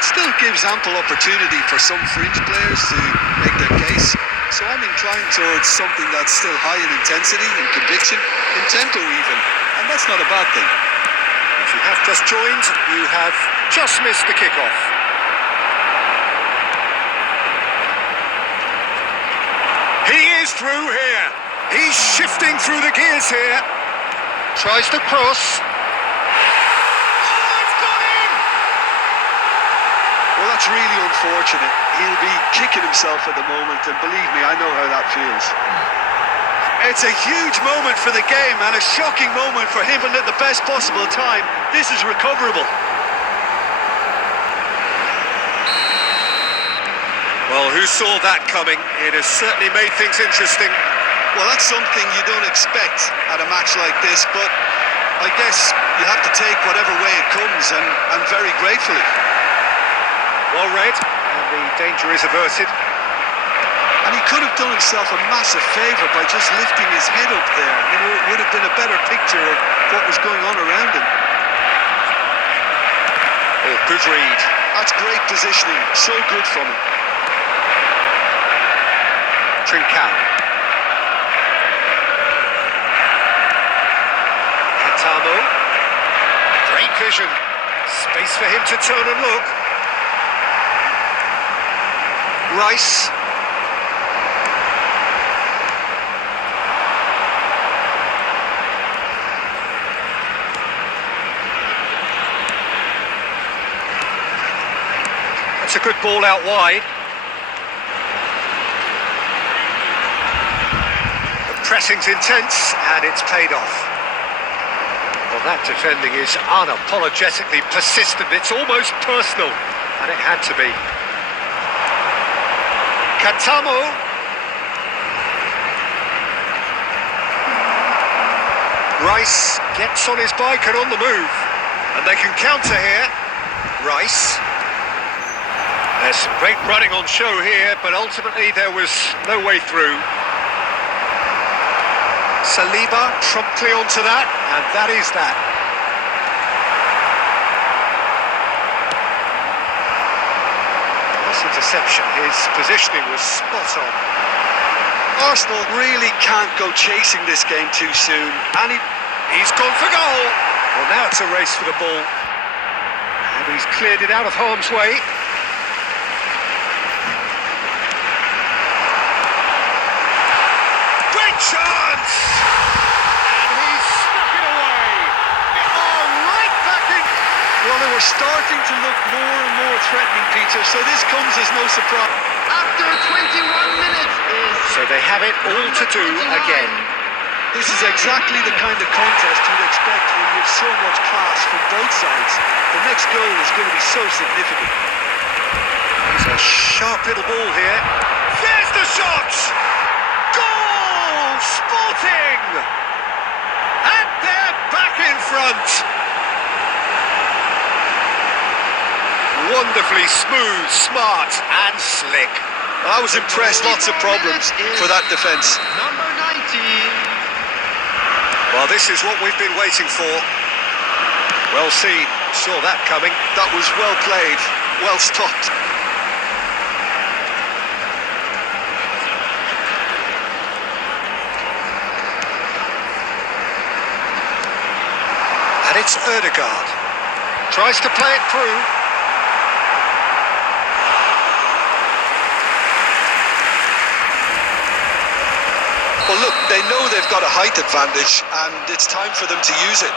it still gives ample opportunity for some fringe players to make their case. So I'm inclined towards something that's still high in intensity and conviction, in tempo even, and that's not a bad thing. If you have just joined, you have just missed the kickoff. He is through here. He's shifting through the gears here. Tries to cross. Well, that's really unfortunate. He'll be kicking himself at the moment, and believe me, I know how that feels. It's a huge moment for the game, and a shocking moment for him, and at the best possible time. This is recoverable. Well, who saw that coming? It has certainly made things interesting. Well, that's something you don't expect at a match like this, but I guess you have to take whatever way it comes, and very gratefully. Well read, and the danger is averted. And he could have done himself a massive favour by just lifting his head up there. You know, it would have been a better picture of what was going on around him. Oh, good read. That's great positioning, so good from him. Trincao. Catamo. Great vision. Space for him to turn and look. Rice. That's a good ball out wide. The pressing's intense and it's paid off. Well, that defending is unapologetically persistent. It's almost personal, and it had to be. Catamo. Rice gets on his bike and on the move. And they can counter here. Rice. There's some great running on show here, but ultimately there was no way through. Saliba promptly onto that, and that is that. Interception, his positioning was spot on. Arsenal really can't go chasing this game too soon, and he's gone for goal. Well, now it's a race for the ball, and he's cleared it out of harm's way. Great chance, and he's stuck it away. Oh, right back in. Well, they were starting to look more and more threatening, Peter, so this comes as no surprise. After 21 minutes is... So they have it all to do again. This is exactly the kind of contest you'd expect when you have so much class from both sides. The next goal is going to be so significant. It's a sharp little ball here. There's the shot! Goal! Sporting! And they're back in front! Wonderfully smooth, smart and slick. I was impressed, lots of problems for that defence. Number 19. Well, this is what we've been waiting for. Well seen, saw that coming. That was well played, well stopped. And it's Ødegaard. Tries to play it through. Well, look, they know they've got a height advantage, and it's time for them to use it.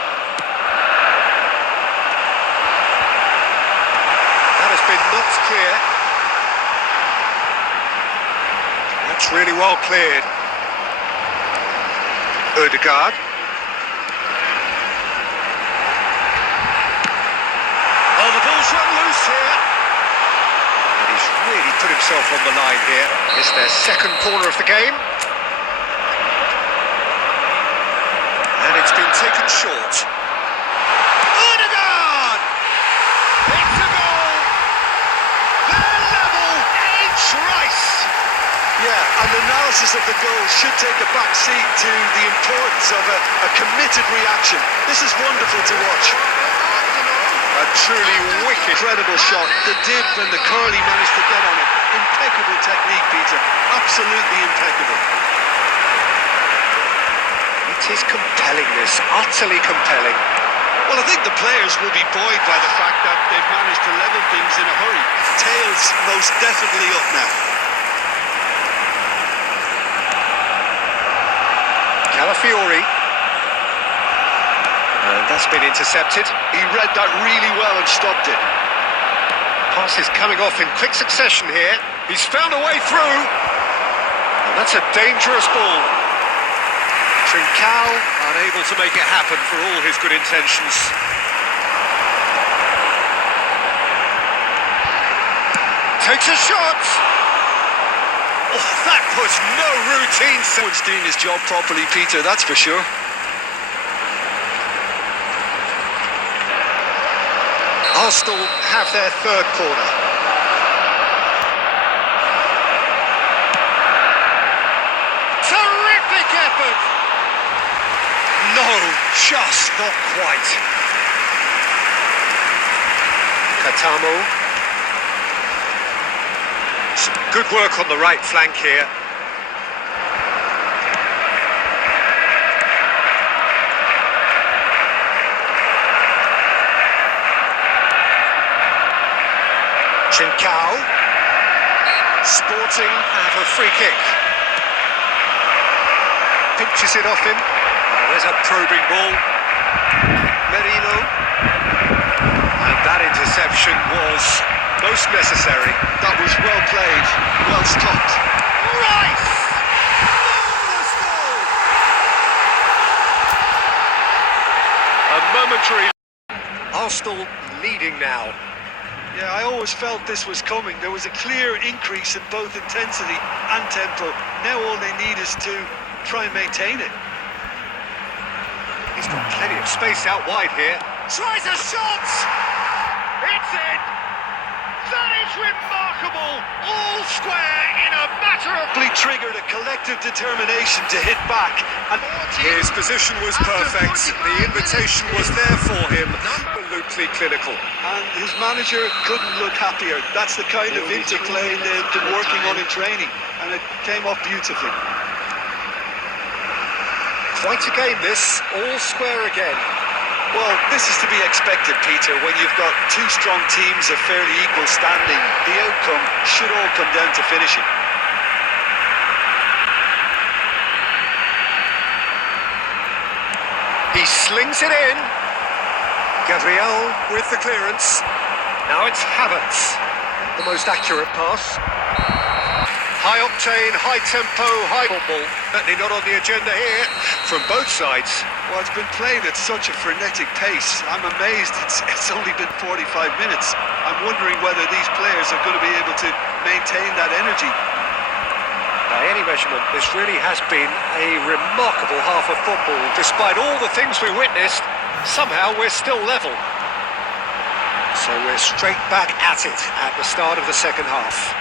That has been knocked clear. That's really well cleared. Ødegaard. Oh, the ball's run loose here. And he's really put himself on the line here. It's their second corner of the game. And it's been taken short. Ødegaard! It's a goal! They're level! It's Rice! Yeah, and analysis of the goal should take a back seat to the importance of a committed reaction. This is wonderful to watch. A truly wicked. Incredible shot. The dip and the curl he managed to get on it. Impeccable technique, Peter. Absolutely impeccable. It is compelling, this. Utterly compelling. Well, I think the players will be buoyed by the fact that they've managed to level things in a hurry. Tails most definitely up now. Calafiori. And that's been intercepted. He read that really well and stopped it. Pass is coming off in quick succession here. He's found a way through. And that's a dangerous ball. Trincao unable to make it happen for all his good intentions. Takes a shot. Oh, that was no routine. Someone's doing his job properly, Peter, that's for sure. Arsenal have their third corner. Terrific effort! No, just not quite. Katamo. Some good work on the right flank here. Trincao. Sporting have a free kick. Pinches it off him. Oh, there's a probing ball. Merino. And that interception was most necessary. That was well played, well stopped. Rice! Marvellous goal! A momentary... Arsenal leading now. Yeah, I always felt this was coming. There was a clear increase in both intensity and tempo. Now all they need is to try and maintain it. He's got plenty of space out wide here. Tries a shot! It's in! That is remarkable! All square in a matter of... He triggered a collective determination to hit back. And his position was perfect. The invitation was there for him. Absolutely clinical. And his manager couldn't look happier. That's the kind of interplay they've been working on in training. And it came off beautifully. Quite a game this. All square again. Well, this is to be expected, Peter. When you've got two strong teams of fairly equal standing, the outcome should all come down to finishing. He slings it in. Gabriel with the clearance. Now it's Havertz. The most accurate pass. High octane, high tempo, high football. Certainly not on the agenda here from both sides. Well, it's been played at such a frenetic pace. I'm amazed it's only been 45 minutes. I'm wondering whether these players are going to be able to maintain that energy. By any measurement, this really has been a remarkable half of football. Despite all the things we witnessed, somehow we're still level. So we're straight back at it at the start of the second half.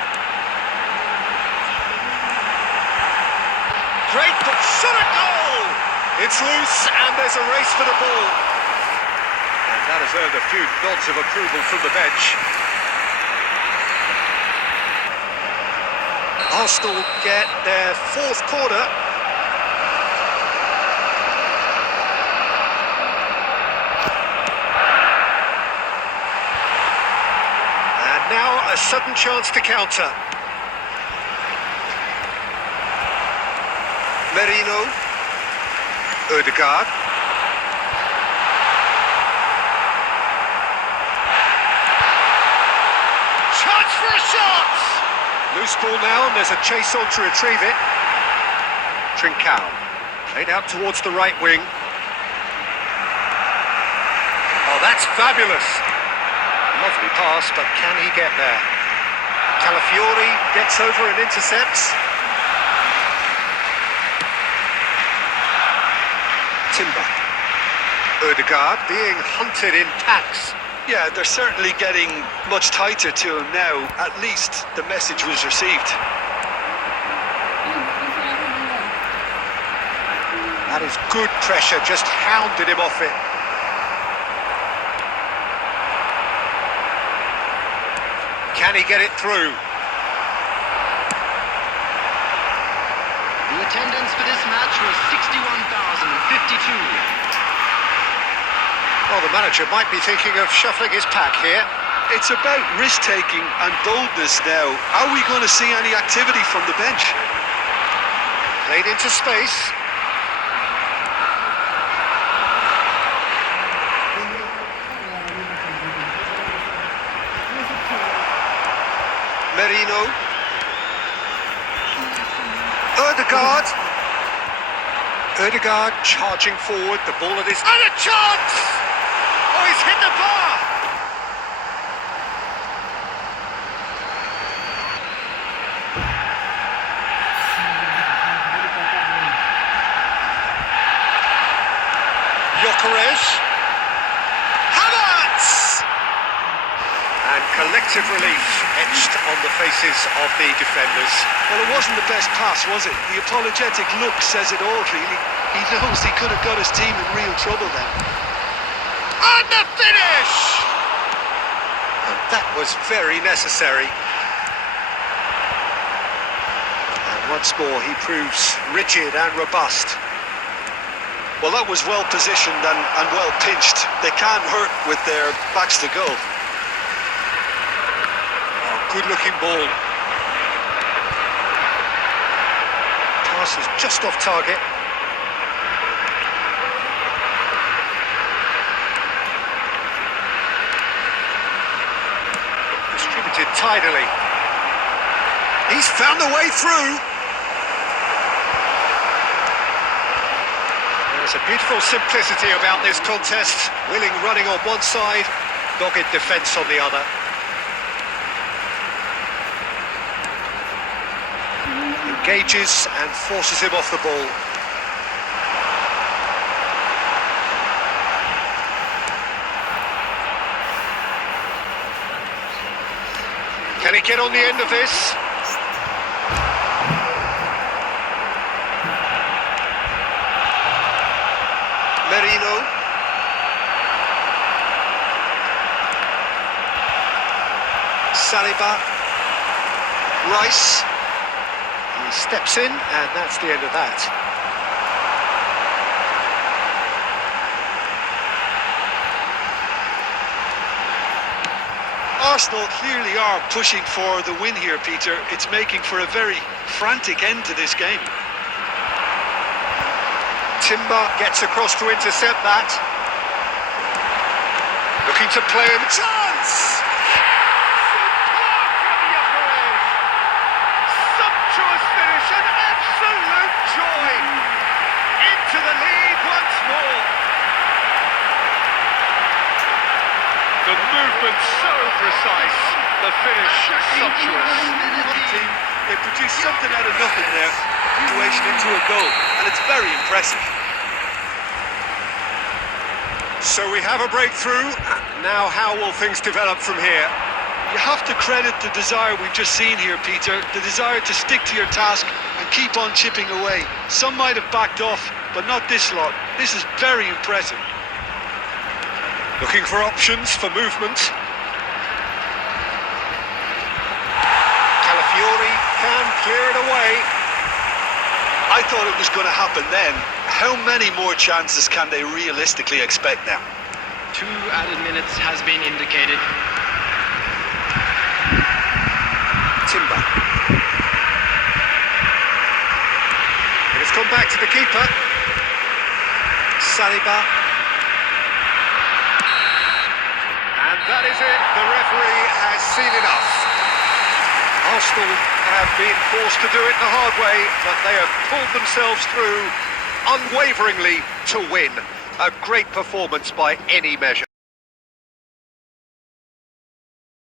Great, but shot at goal! It's loose and there's a race for the ball. And that has earned a few nods of approval from the bench. Arsenal get their fourth corner. And now a sudden chance to counter. Merino. Ødegaard. Chance for a shot! Loose ball now, and there's a chase on to retrieve it. Trincao. Played out towards the right wing. Oh, that's fabulous! Lovely pass, but can he get there? Calafiori gets over and intercepts. Timber. Ødegaard being hunted in packs. Yeah, they're certainly getting much tighter to him now. At least the message was received. That is good pressure, just hounded him off it. Can he get it through? The attendance for this match was 61,052. Well, the manager might be thinking of shuffling his pack here. It's about risk-taking and boldness now. Are we going to see any activity from the bench? Played into space. Merino. Ødegaard charging forward, the ball at his... And a chance! Oh, he's hit the bar! Gyökeres. Havertz! And collective relief etched on the faces of the defenders. Well, it wasn't the best pass, was it? The apologetic look says it all, really. He knows he could have got his team in real trouble then. And the finish! And that was very necessary. And once more he proves rigid and robust. Well, that was well positioned and well pinched. They can't hurt with their backs to goal. Oh, good-looking ball. Pass is just off target. Distributed tidily. He's found the way through. There's a beautiful simplicity about this contest. Willing running on one side, dogged defence on the other. Engages and forces him off the ball. Can he get on the end of this? Merino. Saliba. Rice. He steps in, and that's the end of that. Arsenal clearly are pushing for the win here, Peter. It's making for a very frantic end to this game. Timber gets across to intercept that. Looking to play him. Chance! Sumptuous finish, an absolute joy. Into the lead once more. The movement so precise, the finish sumptuous. They produced something out of nothing there, situation into a goal, and it's very impressive. So we have a breakthrough. Now how will things develop from here? You have to credit the desire we've just seen here, Peter, the desire to stick to your task and keep on chipping away. Some might have backed off, but not this lot. This is very impressive. Looking for options for movement. Calafiori can clear it away. I thought it was going to happen then. How many more chances can they realistically expect now? 2 added minutes has been indicated. Timber. It has come back to the keeper. Saliba. And that is it. The referee has seen enough. Arsenal have been forced to do it the hard way, but they have pulled themselves through unwaveringly to win. A great performance by any measure.